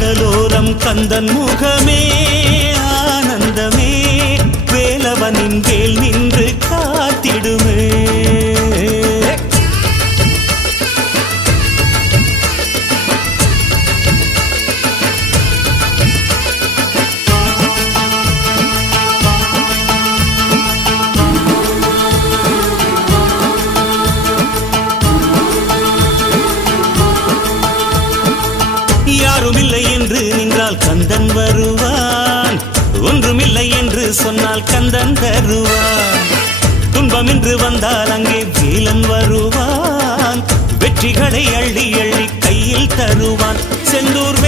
கடலோரம் கந்தன் முகமே ஆனந்தமே வேலவனின் வேல் நின்று காத்திடுமே யாருமில்லை என்று நின்றால் கந்தன் வருவான் ஒன்றுமில்லை என்று சொன்னால் கந்தன் தருவான் துன்பம் என்று வந்தால் அங்கே வேலன் வருவான் வெற்றிகளை அள்ளி அள்ளி கையில் தருவான் செந்தூர்